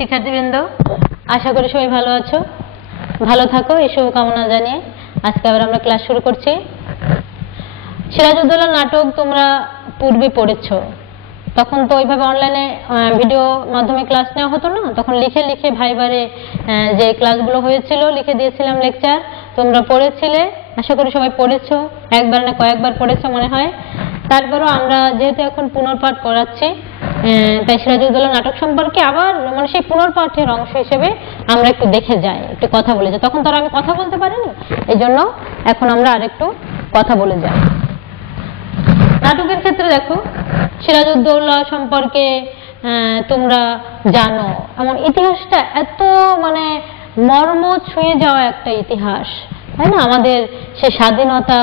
শিক্ষার্থীবৃন্দ, আশা করি সবাই ভালো আছো, ভালো থাকো এই শুভকামনা জানিয়ে আজকে আবার আমরা ক্লাস শুরু করছি। সিরাজউদ্দৌলা নাটক তোমরা পূর্বে পড়েছো, তখন তো ওইভাবে অনলাইনে ভিডিও মাধ্যমে ক্লাস নেওয়া হতো না, তখন লিখে লিখে ভাইবারে যে ক্লাসগুলো হয়েছিল লিখে দিয়েছিলাম লেকচার, তোমরা পড়েছিলে, আশা করি সবাই পড়েছো, একবার না কয়েকবার পড়েছো মনে হয়। তারপরও আমরা যেহেতু এখন পুনর্পাঠ করাচ্ছি, তাই সিরাজউদ্দৌলা নাটক সম্পর্কে আবার মানে সেই পুনর্পাঠের অংশ হিসেবে আমরা একটু দেখে যাই, একটু কথা বলে যাই। তখন তো আমি কথা বলতে পারিনি, এই জন্য এখন আমরা আরেকটু কথা বলে যাই। নাটকের ক্ষেত্রে দেখো, সিরাজউদ্দৌলা সম্পর্কে তোমরা জানো, এমন ইতিহাসটা এত মানে মর্ম ছুঁয়ে যাওয়া একটা ইতিহাস, তাই না? আমাদের সে স্বাধীনতা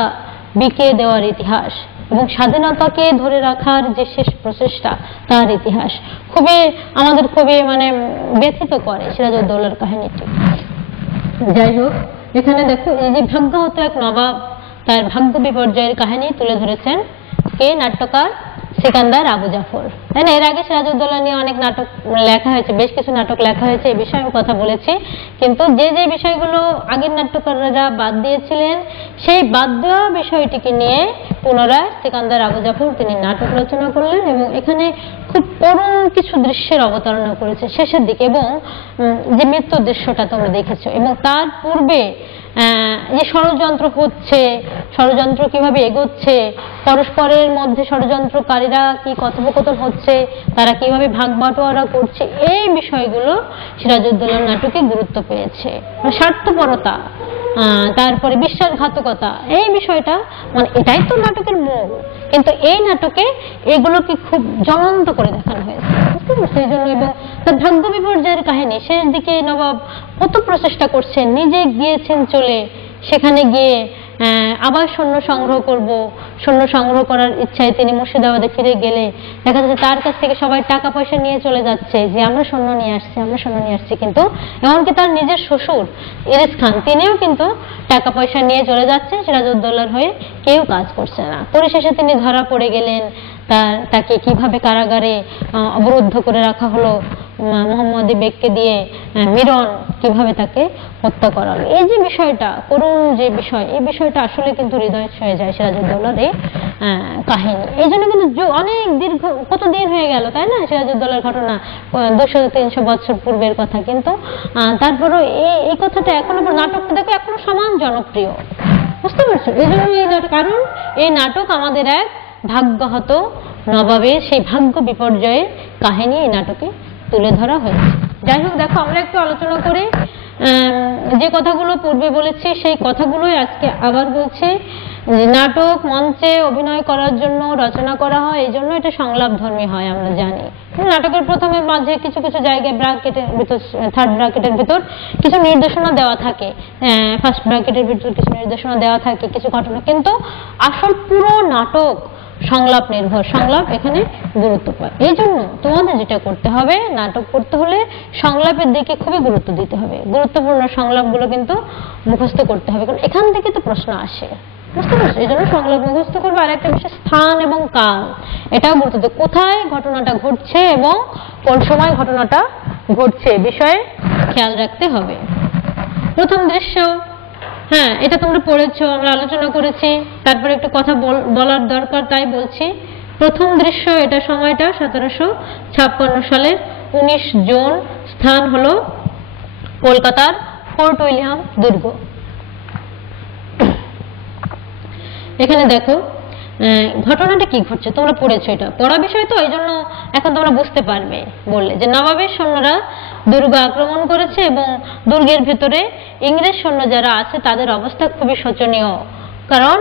বিকিয়ে দেওয়ার ইতিহাস এবং স্বাধীনতাকে ধরে রাখার যে শেষ প্রচেষ্টা তার ইতিহাস আমাদের খুবই মানে ব্যথিত করে সিরাজউদ্দৌলার কাহিনীটি। যাই হোক, এখানে দেখো এই যে ভাগ্যহত এক নবাব তার ভাগ্য বিপর্যয়ের কাহিনী তুলে ধরেছেন কে? নাট্যকার সিকান্দার আবু জাফর, তাই না? এর আগে সিরাজউদ্দৌলা নিয়ে অনেক নাটক লেখা হয়েছে, বেশ কিছু নাটক লেখা হয়েছে, এই বিষয়ে আমি কথা বলেছি। কিন্তু যে যে বিষয়গুলো আগের নাট্যকাররা বাদ দিয়েছিলেন, সেই বাদ দেওয়া বিষয়টিকে নিয়ে পুনরায় সিকান্দার আবু জাফর তিনি নাটক রচনা করলেন এবং এখানে খুব করুণ কিছু দৃশ্যের অবতারণা করেছে শেষের দিকে, এবং যে মৃত্যুর দৃশ্যটা তোমরা দেখেছো, এবং তার পূর্বে যে ষড়যন্ত্র হচ্ছে, ষড়যন্ত্র কিভাবে এগোচ্ছে, পরস্পরের মধ্যে ষড়যন্ত্রকারীরা কি কথোপকথন হচ্ছে, তারা কিভাবে ভাগ বাটোয়ারা করছে, এই বিষয়গুলো সিরাজউদ্দৌলার নাটকে গুরুত্ব পেয়েছে। স্বার্থপরতা, তারপরে বিশ্বাসঘাতকতা, এই বিষয়টা মানে এটাই তো নাটকের মূল, কিন্তু এই নাটকে এগুলোকে খুব জ্বলন্ত করে দেখানো হয়েছে, বুঝতে পারছো? সেই জন্য এবং তার ভাগ্য বিপর্যয়ের কাহিনী, শেষ দিকে নবাব কত প্রচেষ্টা করছেন, নিজে গিয়েছেন চলে, সেখানে গিয়ে আবার সৈন্য সংগ্রহ করব, সৈন্য সংগ্রহ করার ইচ্ছায় তিনি মুর্শিদাবাদে ফিরে গেলে দেখা যাচ্ছে তার কাছ থেকে সবাই টাকা পয়সা নিয়ে চলে যাচ্ছে যে আমরা সৈন্য নিয়ে আসছি, আমরা সৈন্য নিয়ে আসছি, কিন্তু এমনকি তার নিজের শ্বশুর ইরিস খান তিনিও কিন্তু টাকা পয়সা নিয়ে চলে যাচ্ছে, সিরাজউদ্দৌলার হয়ে কেউ কাজ করছে না। পরিশেষে তিনি ধরা পড়ে গেলেন, তাকে কিভাবে কারাগারে অবরুদ্ধ করে রাখা হলো, মোহাম্মদী বেগকে দিয়ে মিরন কিভাবে তাকে হত্যা করা হলো। এই যে বিষয়টা, করুণ যে বিষয়, এই বিষয়টা আসলে কিন্তু হৃদয় ছুঁয়ে যায় সিরাজউদ্দৌলার এই কাহিনী। এই জন্য কিন্তু অনেক দীর্ঘ কতদিন হয়ে গেল, তাই না? সিরাজউদ্দৌলার ঘটনা 200-300 বছর পূর্বের কথা, কিন্তু তারপরও এই কথাটা এখনো নাটকটা দেখো এখনো সমান জনপ্রিয়, বুঝতে পারছো? এই জন্য এই নাটক, কারণ এই নাটক আমাদের এক ভাগ্যহত নবাবের সেই ভাগ্য বিপর্যয়ের কাহিনী এই নাটকে তুলে ধরা হয়েছে। যাই হোক, দেখো আমরা একটু আলোচনা করে যে কথাগুলো পূর্বে বলেছি সেই কথাগুলোই আজকে আবার বলছি। নাটক মঞ্চে অভিনয় করার জন্য রচনা করা হয়, এই জন্য এটা সংলাপ ধর্মী হয়, আমরা জানি। নাটকের প্রথমে মাঝে কিছু কিছু জায়গায় ব্র্যাকেটের ভিতর, থার্ড ব্র্যাকেটের ভিতর কিছু নির্দেশনা দেওয়া থাকে, ফার্স্ট ব্র্যাকেটের ভিতর কিছু নির্দেশনা দেওয়া থাকে, কিছু ঘটনা, কিন্তু আসল পুরো নাটক সংলাপ নির্ভর, সংলাপ এখানে গুরুত্ব পায়। এই জন্য তোমাদের যেটা করতে হবে, নাটক করতে হলে সংলাপের দিকে খুবই গুরুত্ব দিতে হবে, গুরুত্বপূর্ণ সংলাপগুলো কিন্তু মুখস্থ করতে হবে, কারণ এখান থেকে তো প্রশ্ন আসে, বুঝতে পারছো? এই জন্য সংলাপ মুখস্থ করবে। আর একটা বিষয় স্থান এবং কাল, এটাও গুরুত্ব দেবে, কোথায় ঘটনাটা ঘটছে এবং কোন সময় ঘটনাটা ঘটছে, বিষয়ে খেয়াল রাখতে হবে। প্রথম দৃশ্য, হ্যাঁ এটা তোমরা পড়েছো, আমরা আলোচনা করেছি, তারপরে একটু কথা বলার দরকার তাই বলছি। প্রথম দৃশ্য, এটা সময়টা 1756 সালের 19 জুন, স্থান হলো কলকাতার ফোর্ট উইলিয়াম দুর্গ। এখানে দেখো ঘটনাটা কি ঘটছে, তোমরা পড়েছো, এটা পড়া বিষয় তো, এই জন্য এখন তোমরা বুঝতে পারবে। বললে যে নবাবের সৈন্যরা দুর্গ আক্রমণ করেছে এবং দুর্গের ভেতরে ইংরেজ সৈন্য যারা আছে তাদের অবস্থা খুবই শোচনীয়, কারণ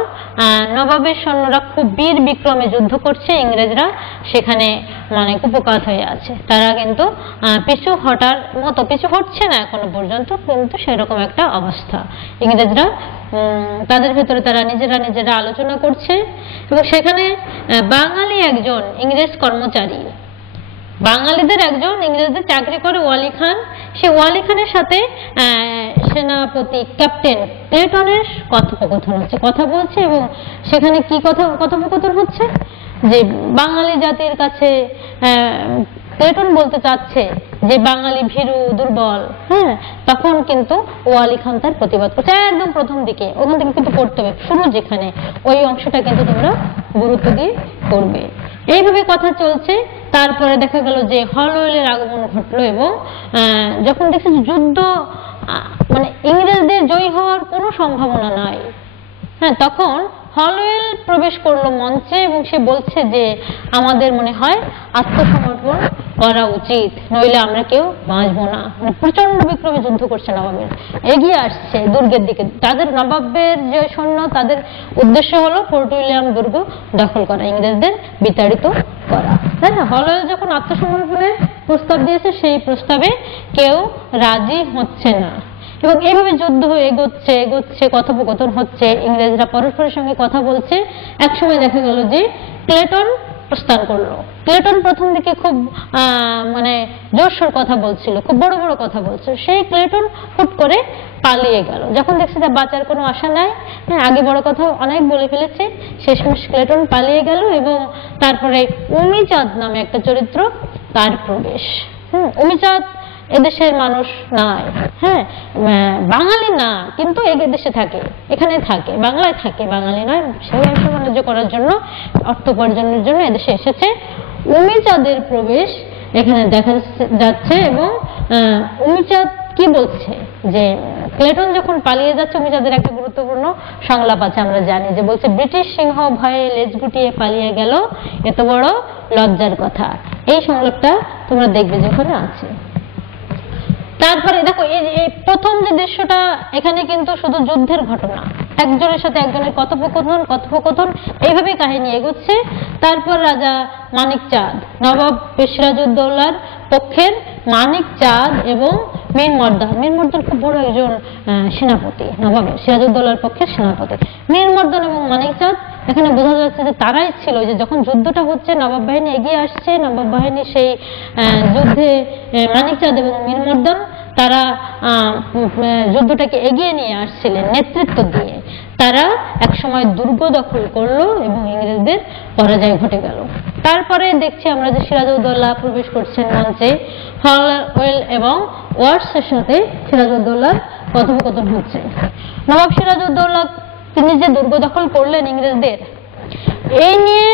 নবাবের সৈন্যরা খুব বীর বিক্রমে যুদ্ধ করছে, ইংরেজরা সেখানে মানে কুপকাত হয়ে আছে, তারা কিন্তু পিছু হটার মতো পিছু হটছে না এখনো পর্যন্ত, কিন্তু সেরকম একটা অবস্থা। ইংরেজরা তাদের ভেতরে তারা নিজেরা আলোচনা করছে এবং সেখানে বাঙালি একজন ইংরেজ কর্মচারী, বাঙালিদের একজন ইংরেজদের চাকরি করে ওয়ালি খান, সে ওয়ালি খানের সাথে সেনাপতি ক্যাপ্টেন প্লেটনের কথোপকথন হচ্ছে, কথা বলছে, এবং সেখানে কি কথোপকথন হচ্ছে যে বাঙালি জাতির কাছে প্লেটন বলতে চাচ্ছে যে বাঙালি ভীরু দুর্বল, হ্যাঁ, তখন কিন্তু ওয়ালি খান তার প্রতিবাদ করছে একদম প্রথম দিকে। ওখান থেকে কিন্তু পড়তে হবে, শুরু যেখানে ওই অংশটা কিন্তু তোমরা গুরুত্ব দিয়ে পড়বে। এইভাবে কথা চলছে। তারপরে দেখা গেল যে হলওয়েলের আগমন ঘটলো এবং যখন দেখছে যুদ্ধ মানে ইংরেজদের জয়ী হওয়ার কোনো সম্ভাবনা নাই, হ্যাঁ, তখন হলওয়েল প্রবেশ করলো মঞ্চে এবং সে বলছে যে আমাদের মনে হয় আত্মসমর্পণ করা উচিত, নইলে আমরা কেউ বাঁচবো না। মানে প্রচন্ড বিক্রমে যুদ্ধ করছে নবাবের, এগিয়ে আসছে দুর্গের দিকে। তাদের নবাবের যে সৈন্য, তাদের উদ্দেশ্য হলো ফোর্ট উইলিয়াম দুর্গ দখল করা, ইংরেজদের বিতাড়িত করা, তাই না? হলওয়েল যখন আত্মসমর্পণের প্রস্তাব দিয়েছে, সেই প্রস্তাবে কেউ রাজি হচ্ছে না এবং এইভাবে যুদ্ধ এগোচ্ছে এগোচ্ছে, কথোপকথন হচ্ছে, ইংরেজরা পরস্পরের সঙ্গে কথা বলছে। একসময় দেখা গেল যে ক্লেটন প্রস্থান করলো। ক্লেটন প্রথম দিকে খুব মানে জোরসোর কথা বলছিল, খুব বড় বড় কথা বলছিল। সেই ক্লেটন হুট করে পালিয়ে গেল। যখন দেখছে যে বাঁচার কোনো আশা নাই, আগে বড় কথা অনেক বলে ফেলেছে, শেষমেশ ক্লেটন পালিয়ে গেল এবং তারপরে উমিচাঁদ নামে একটা চরিত্র, তার প্রবেশ। উমিচাঁদ এদেশের মানুষ নয়, হ্যাঁ, বাঙালি না, কিন্তু এদেশে থাকে, এখানে থাকে, বাংলায় থাকে, বাঙালি নয়। সেই ব্যবসা বাণিজ্য করার জন্য, অর্থ উপার্জনের জন্য এদেশে এসেছে। উমিচাঁদের প্রবেশ এখানে দেখা যাচ্ছে এবং উমিচাঁদ কি বলছে যে ক্লেটন যখন পালিয়ে যাচ্ছে, উমিচাঁদের একটা গুরুত্বপূর্ণ সংলাপ আছে, আমরা জানি, যে বলছে ব্রিটিশ সিংহ ভয়ে লেজ গুটিয়ে পালিয়ে গেল, এত বড় লজ্জার কথা। এই সংলাপটা তোমরা দেখবে যে ওখানে আছে। তারপরে দেখো এই প্রথম যে দৃশ্যটা, এখানে কিন্তু শুধু যুদ্ধের ঘটনা, একজনের সাথে একজনের কথোপকথন এইভাবেই কাহিনী এগোচ্ছে। তারপর রাজা মানিক চাঁদ, নবাব সিরাজউদ্দৌলার পক্ষের মানিক চাঁদ এবং মীর মর্দান। মীর মর্দান খুব বড় একজন সেনাপতি, নবাব সিরাজউদ্দৌলার পক্ষের সেনাপতি। মীর মর্দান এবং মানিক চাঁদ, এখানে বোঝা যাচ্ছে যে তারাই ছিল যে যখন যুদ্ধটা হচ্ছে, নবাব বাহিনী এগিয়ে আসছে, নবাব বাহিনী সেই যুদ্ধে মানিক চাঁদ এবং মীর মর্দান তারা যুদ্ধটাকে এগিয়ে নিয়ে আসছিলেন নেতৃত্ব দিয়ে। তারা একসময় দুর্গ দখল করলো এবং ইংরেজদের পরাজয় ঘটে গেল। তারপরে দেখছি আমরা যে সিরাজউদ্দৌলা প্রবেশ করছেন মঞ্চে। হলওয়েল এবং ওয়াটসের সাথে সিরাজউদ্দৌলার কথোপকথন হচ্ছে। নবাব সিরাজউদ্দৌলা তিনি যে দুর্গ দখল করলেন ইংরেজদের, এই নিয়ে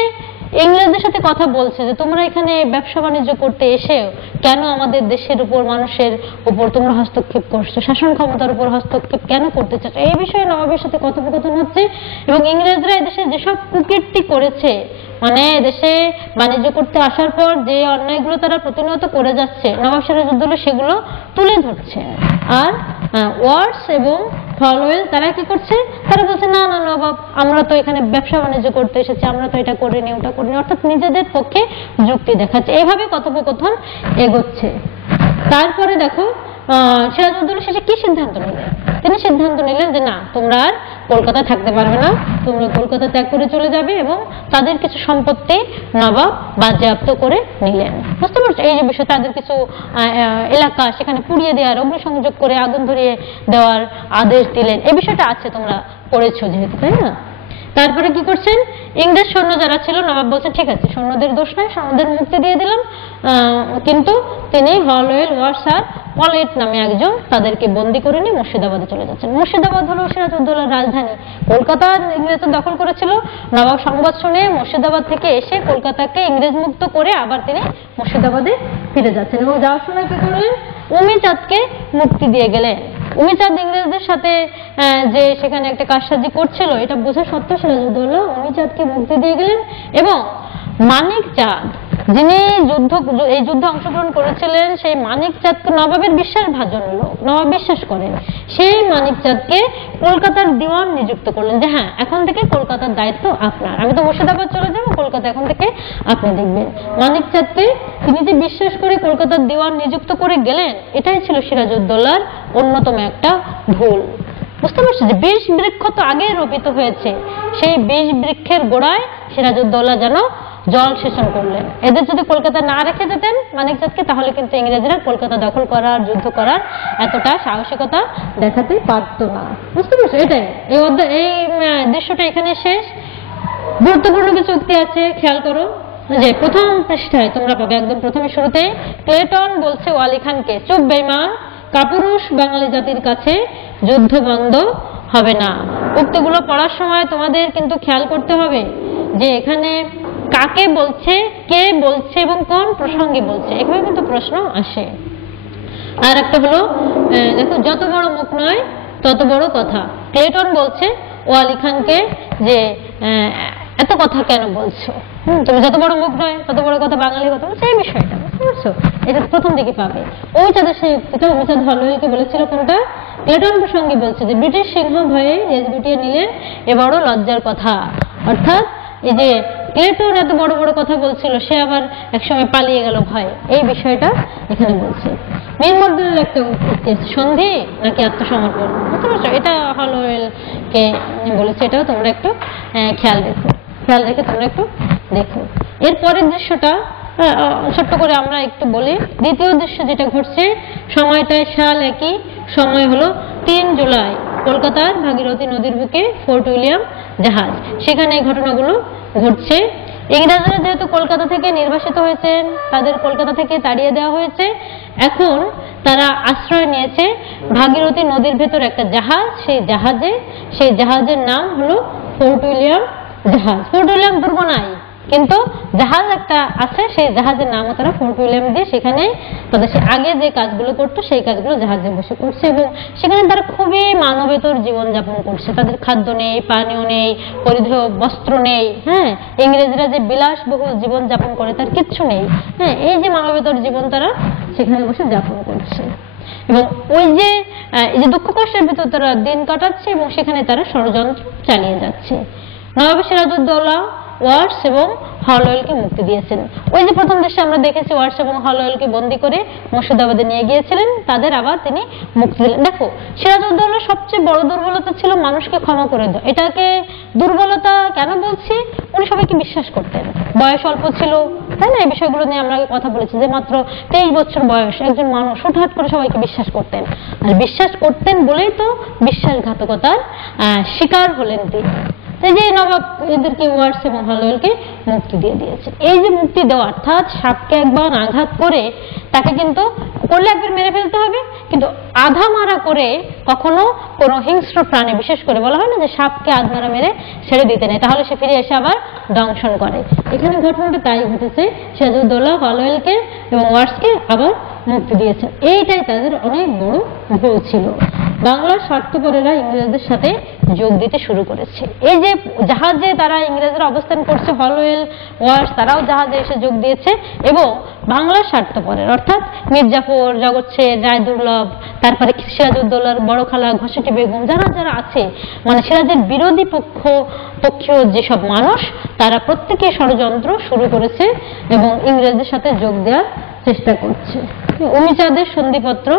ইংরেজদের সাথে কথা বলছে যে তোমরা এখানে ব্যবসা বাণিজ্য করতে এসেও কেন আমাদের দেশের উপর, মানুষের উপর তোমরা হস্তক্ষেপ করছো, শাসন ক্ষমতার উপর হস্তক্ষেপ কেন করতে চাচ্ছ, এই বিষয়ে নবাবের সাথে কথোপকথন হচ্ছে। এবং ইংরেজরা এদেশে যেসব কুকীর্তি করেছে, মানে দেশে বাণিজ্য করতে আসার পর যে অন্যায়গুলো তারা প্রতিনিয়ত করে যাচ্ছে, নবাব সিরাজউদ্দৌলা সেগুলো তুলে ধরছে। আর ওয়াটস এবং হলওয়েল তারা কি করছে, তারা বলছে না না নবাব, আমরা তো এখানে ব্যবসা বাণিজ্য করতে এসেছি, আমরা তো এটা করিনি, ওটা করিনি, অর্থাৎ নিজেদের পক্ষে যুক্তি দেখাচ্ছে। এইভাবে কথোপকথন এগোচ্ছে। তারপরে দেখো সিরাজউদ্দৌলা শেষে কি সিদ্ধান্ত নিলেন? তিনি সিদ্ধান্ত নিলেন যে না, তোমরা আর কলকাতায় থাকতে পারবে না, তোমরা কলকাতা ত্যাগ করে চলে যাবে এবং তাদের কিছু সম্পত্তি নবাব বাজেয়াপ্ত করে নিলেন। বুঝতে পারছো এই যে বিষয়, তাদের কিছু এলাকা সেখানে পুড়িয়ে দেওয়ার, অগ্নিসংযোগ করে আগুন ধরিয়ে দেওয়ার আদেশ দিলেন। এই বিষয়টা আছে, তোমরা পড়েছো যেহেতু, তাই না? তারপরে কি করছেন, ইংরেজ সৈন্য যারা ছিল, নবাব বলছেন ঠিক আছে, সৈন্যদের দোষ নাই, সৈন্যদের মুক্তি দিয়ে দিলাম, কিন্তু তিনি হলওয়েল, ওয়াটস আর পলেট নামে একজন, তাদেরকে বন্দি করে নিয়ে মুর্শিদাবাদে চলে যাচ্ছেন। মুর্শিদাবাদ হলো সিরাজউদ্দৌলার রাজধানী। কলকাতা ইংরেজ দখল করেছিল, নবাব সংবাদ শুনে মুর্শিদাবাদ থেকে এসে কলকাতাকে ইংরেজ মুক্ত করে আবার তিনি মুর্শিদাবাদে ফিরে যাচ্ছেন এবং যাওয়ার সময় কি করলেন, উমিচাঁদকে মুক্তি দিয়ে গেলেন। উমিচাঁদ ইংরেজদের সাথে যে সেখানে একটা কারসাজি করছিল, এটা বোঝা সত্ত্বেও সিরাজউদ্দৌলা উমিচাঁদকে মুক্তি দিয়ে গেলেন এবং মানিক চাঁদ, যিনি এই যুদ্ধে অংশগ্রহণ করেছিলেন, সেই মানিক চাঁদকে নবাবের বিশ্বাসভাজন লোক, নবাব বিশ্বাস করেন, সেই মানিক চাঁদকে কলকাতার দিওয়ান নিযুক্ত করলেন যে হ্যাঁ, এখন থেকে কলকাতার দায়িত্ব আপনার, আমি তো মুর্শিদাবাদ চলে যাবো, কলকাতা এখন থেকে আপনি দেখবেন। মানিক চাঁদকে তিনি যে বিশ্বাস করে কলকাতার দিওয়ান নিযুক্ত করে গেলেন, এটাই ছিল সিরাজউদ্দৌলার অন্যতম একটা ভুল। বুঝতে পারছো যে বিষ বৃক্ষ তো আগে রোপিত হয়েছে, সেই বিষ বৃক্ষের গোড়ায় সিরাজউদ্দৌলা যেন জল সেচন করলেন। এদের যদি কলকাতা না রেখে যেতেন মানিক চাঁদকে, তাহলে কিন্তু ইংরেজরা কলকাতা দখল করার, যুদ্ধ করার এতটা সাহসিকতা দেখাতে পারত না। বুঝতে পারছো, এটাই এই দৃশ্যটা এখানে শেষ। গুরুত্বপূর্ণ কিছু উক্তি আছে, খেয়াল করো। যে প্রথম পৃষ্ঠায় তোমরা পাবে একদম প্রথমে শুরুতে, ক্লেটন বলছে ওয়ালি খানকে, চুপ বেঈমান, কাপুরুষ বাঙালি জাতির কাছে যুদ্ধ বন্ধ হবে না। উক্তিগুলো পড়ার সময় তোমাদের কিন্তু খেয়াল করতে হবে যে এখানে কাকে বলছে, কে বলছে এবং কোন প্রসঙ্গে বলছে, এভাবে কিন্তু প্রশ্ন আসে। আর একটা হলো দেখো, যত বড় মুখ নয় তত বড় কথা। ক্লেটন বলছে ওয়ালি খানকে যে এত কথা কেন বলছো, তুমি যত বড় মুখ নয় তত বড় কথা, বাঙালি কথা, সেই বিষয়টা বুঝতে পারছো, এটা প্রথম দিকে পাবে। ওই চাঁদের সেই উক্তিটা উমিচাঁদ হলওয়েলকে বলেছিল কোনটা, ক্লেটন প্রসঙ্গে বলছে যে ব্রিটিশ সিংহ ভয়ে দেশ গুটিয়ে নিলেন, এ বড় লজ্জার কথা। অর্থাৎ এই যে ক্লেটন এত বড় বড় কথা বলছিল, সে আবার একসময় পালিয়ে গেল ভয়ে, এই বিষয়টা এখানে বলছে। মীর মর্দানের একটা উক্তি আছে, সন্ধি নাকি আত্মসমর্পণ, বুঝতে পারছো, এটা হলওয়েলকে বলেছে, এটাও তোমরা একটু খেয়াল রেখে তোমরা একটু দেখো। এর পরের দৃশ্যটা ছোট্ট করে আমরা একটু বলি। দ্বিতীয় দৃশ্য যেটা ঘটছে, সময়টায় সাল একই, সময় হলো 3 জুলাই, কলকাতার ভাগীরথী নদীর বুকে ফোর্ট উইলিয়াম জাহাজ, সেখানে এই ঘটনাগুলো ঘটছে। ইংরেজরা যেহেতু কলকাতা থেকে নির্বাসিত হয়েছেন, তাদের কলকাতা থেকে তাড়িয়ে দেওয়া হয়েছে, এখন তারা আশ্রয় নিয়েছে ভাগীরথী নদীর ভেতর একটা জাহাজ, সেই জাহাজের নাম হলো ফোর্ট উইলিয়াম জাহাজ। ফোর্ট উইলিয়াম দুর্গ নাই, কিন্তু জাহাজ একটা আছে, সেই জাহাজের নামও তারা ফোর্ট উইলিয়াম দিয়ে সেখানে তাদের আগে যে কাজগুলো করতো সেই কাজগুলো জাহাজে বসে করছে, এবং সেখানে তারা খুবই মানবেতর জীবনযাপন করছে। তাদের খাদ্য নেই, পানীয় নেই, পরিধেয় বস্ত্র নেই, হ্যাঁ, ইংরেজরা যে বিলাসবহুল জীবনযাপন করে তার কিচ্ছু নেই, হ্যাঁ, এই যে মানবেতর জীবন তারা সেখানে বসে যাপন করছে, এবং ওই যে দুঃখ কষ্টের ভিতর তারা দিন কাটাচ্ছে, এবং সেখানে তারা ষড়যন্ত্র চালিয়ে যাচ্ছে। নবাব সিরাজউদ্দৌলা ওয়াটস এবং হলওয়েলকে মুক্তি দিয়েছেন। ওই যে প্রথম দেশে আমরা দেখেছি ওয়াটস এবং হলওয়েলকে বন্দী করে মুর্শিদাবাদে নিয়ে গিয়েছিলেন, তাদের আবার তিনি মুক্তি দিলেন। দেখো, সিরাজউদ্দৌলার সবচেয়ে বড় দুর্বলতা ছিল মানুষকে ক্ষমা করে দেওয়া। এটাকে দুর্বলতা কেন বলছি, উনি সবাইকে বিশ্বাস করতেন, বয়স অল্প ছিল, তাই না, এই বিষয়গুলো নিয়ে আমরা কথা বলেছি যে মাত্র 23 বছর বয়স একজন মানুষ হুটহাট করে সবাইকে বিশ্বাস করতেন, আর বিশ্বাস করতেন বলেই তো বিশ্বাসঘাতকতার শিকার হলেন তিনি। এই যে নবাব এদেরকে ওয়াটস এবং হলওয়েলকে মুক্তি দিয়ে দিয়েছে। এই যে মুক্তি দেওয়া, অর্থাৎ সাপকে একবার আঘাত করে তাকে কিন্তু করলে একবার মেরে ফেলতে হবে, কিন্তু আধা মারা করে কখনো কোনো হিংস্র প্রাণী, বিশেষ করে বলা হয় না যে সাপকে আধমারা মেরে ছেড়ে দিতে নেই, তাহলে সে ফিরে এসে আবার দংশন করে। এখানে ঘটনাটা তাই ঘটেছে, সিরাজউদ্দৌলা হলওয়েলকে এবং ওয়াটসকে আবার মুক্তি দিয়েছে। এইটাই তাদের অনেক বড় ভুল ছিল। বাংলার স্বার্থপরেরা ইংরেজদের সাথে যোগ দিতে শুরু করেছে। এই যে জাহাজে তারা ইংরেজরা অবস্থান করছে, হলওয়েল ওয়াটস তারাও জাহাজে এসে যোগ দিয়েছে, এবং বাংলার স্বার্থপরের অর্থাৎ মির্জাফর, জগৎ শের, রায়দুর্লভ, তারপরে সিরাজউদ্দৌলার বড় খালা ঘসেটি বেগম, যারা আছে, মানে সিরাজের বিরোধী পক্ষীয় যেসব মানুষ, তারা প্রত্যেকে ষড়যন্ত্র শুরু করেছে এবং ইংরেজদের সাথে যোগ দেওয়ার চেষ্টা করছে। উমিচাঁদের সন্ধিপত্র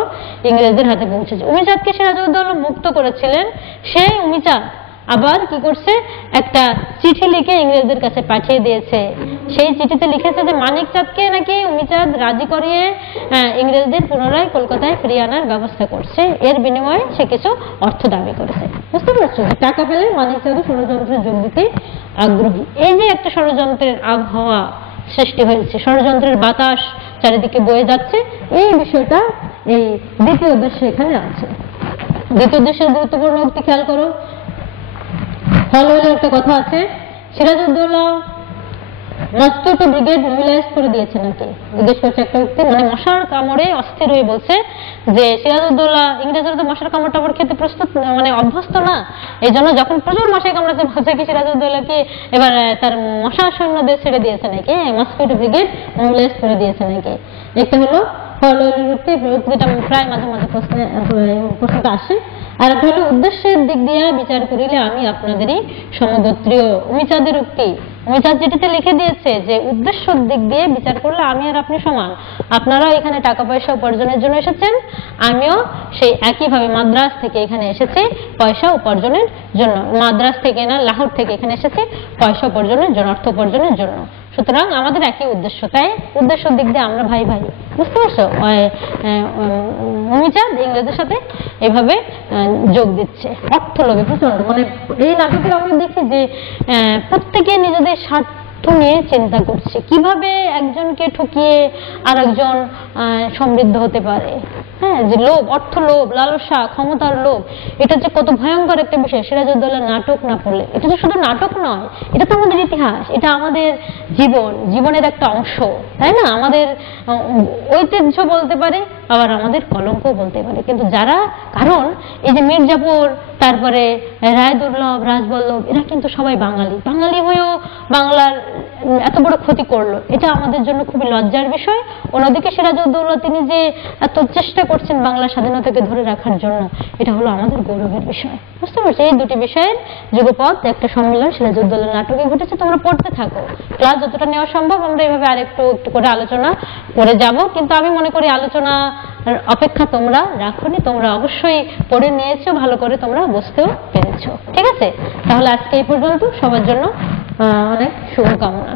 ইংরেজদের হাতে পৌঁছেছে। উমিচাঁদকে সিরাজউদ্দৌলা মুক্ত করেছিলেন, সেই উমিচাঁদ আবার কি করছে, একটা চিঠি লিখে ইংরেজদের কাছে পাঠিয়ে দিয়েছে। সেই চিঠিতে লিখেছে যে মানিকচাঁদকে নাকি উমিচাঁদ রাজি করিয়ে ইংরেজদের পুনরায় কলকাতায় ফিরিয়ে আনার ব্যবস্থা করছে, এর বিনিময়ে সে কিছু অর্থ দাবি করেছে। বুঝতে পারছো, টাকা পেলে মানিকচাঁদও ষড়যন্ত্রে যোগ দিতে আগ্রহী। এই যে একটা ষড়যন্ত্রের আবহাওয়া সৃষ্টি হয়েছে, ষড়যন্ত্রের বাতাস চারিদিকে বয়ে যাচ্ছে, এই বিষয়টা এই দ্বিতীয় উদ্দেশ্যে এখানে আছে। দ্বিতীয় উদ্দেশ্যের গুরুত্বপূর্ণ উক্তি খেয়াল করো। হলওয়েলের একটা কথা আছে, সিরাজউদ্দৌলা মস্কিটো ব্রিগেড মোবিলাইজ করে দিয়েছে নাকি, জিজ্ঞেস করছে একটা উক্তি, মানে মশার কামড়ে অস্থির হয়ে বলছে যে সিরাজউদ্দৌলা, ইংরেজরা তো মশার কামড় টামড় খেতে প্রস্তুত, মানে অভ্যস্ত না, এই জন্য যখন প্রচুর মশাই কামড়াচ্ছে বলছে কি সিরাজউদ্দৌলাকে এবার তার মশা সৈন্যদের ছেড়ে দিয়েছে নাকি, মস্কিটো ব্রিগেড মোবিলাইজ করে দিয়েছে নাকি। একটা হলো হলওয়েলের উক্তি, উক্তিটা প্রায় মাঝে মাঝে প্রশ্নটা আসে। আর একটা হলো উদ্দেশ্যের দিক দিয়ে বিচার করিলে আমি আপনাদেরই সমগোত্রীয়, উমিচাঁদের উক্তি। উমিচাঁদ চিঠিতে লিখে দিয়েছে যে উদ্দেশ্যের দিক দিয়ে বিচার করলে আমি আর আপনি সমান, আপনারাও এখানে টাকা পয়সা উপার্জনের জন্য এসেছেন, আমিও সেই একইভাবে মাদ্রাজ থেকে এখানে এসেছি পয়সা উপার্জনের জন্য, মাদ্রাজ থেকে না লাহোর থেকে এখানে এসেছি পয়সা উপার্জনের জন্য, অর্থ উপার্জনের জন্য, সুতরাং আমাদের একই উদ্দেশ্য, তাই উদ্দেশ্যের দিক দিয়ে আমরা ভাই ভাই। বুঝতে পারছো, উমিচাঁদ ইংরেজদের সাথে এভাবে যোগ দিচ্ছে অর্থ লোভে প্রচন্ড। মানে এই নাটকে আমরা দেখি যে প্রত্যেকে নিজেদের স্বার্থ স্বার্থ নিয়ে চিন্তা করছে, কিভাবে একজনকে ঠকিয়ে আর একজন সমৃদ্ধ হতে পারে। হ্যাঁ, যে লোভ, অর্থ লোভ, লালসা, ক্ষমতার লোভ, এটা যে কত ভয়ঙ্কর একটা বিষয়। সিরাজউদ্দৌলার নাটক না পড়লে, এটা তো শুধু নাটক নয়, এটা তো আমাদের ইতিহাস, এটা আমাদের জীবনের একটা অংশ, তাই না? আমাদের ঐতিহ্য বলতে পারে, আবার আমাদের কলঙ্ক বলতে পারে। কিন্তু যারা, কারণ এই যে মির্জাপুর, তারপরে রায়দুর্লভ, রাজবল্লভ, এরা কিন্তু সবাই বাঙালি। বাঙালি হয়েও বাংলার এত বড় ক্ষতি করলো, এটা আমাদের জন্য খুবই লজ্জার বিষয়। অন্যদিকে সিরাজউদ্দৌলা তিনি যে এত চেষ্টা করছেন বাংলা স্বাধীনতাকে ধরে রাখার জন্য, এটা হলো আমাদের গৌরবের বিষয়। বুঝতে পারছি? এই দুটি বিষয়ের যুগপৎ একটা সম্মেলন সিরাজউদ্দৌলার নাটকে ঘটেছে। তোমরা পড়তে থাকো, ক্লাস যতটা নেওয়া সম্ভব আমরা এইভাবে আরেকটু একটু করে আলোচনা করে যাব। কিন্তু আমি মনে করি আলোচনা অপেক্ষা তোমরা রাখোনি, তোমরা অবশ্যই পড়ে নিয়েছো, ভালো করে তোমরা বুঝতেও পেরেছো। ঠিক আছে, তাহলে আজকে এই পর্যন্ত। সবার জন্য অনেক শুভকামনা।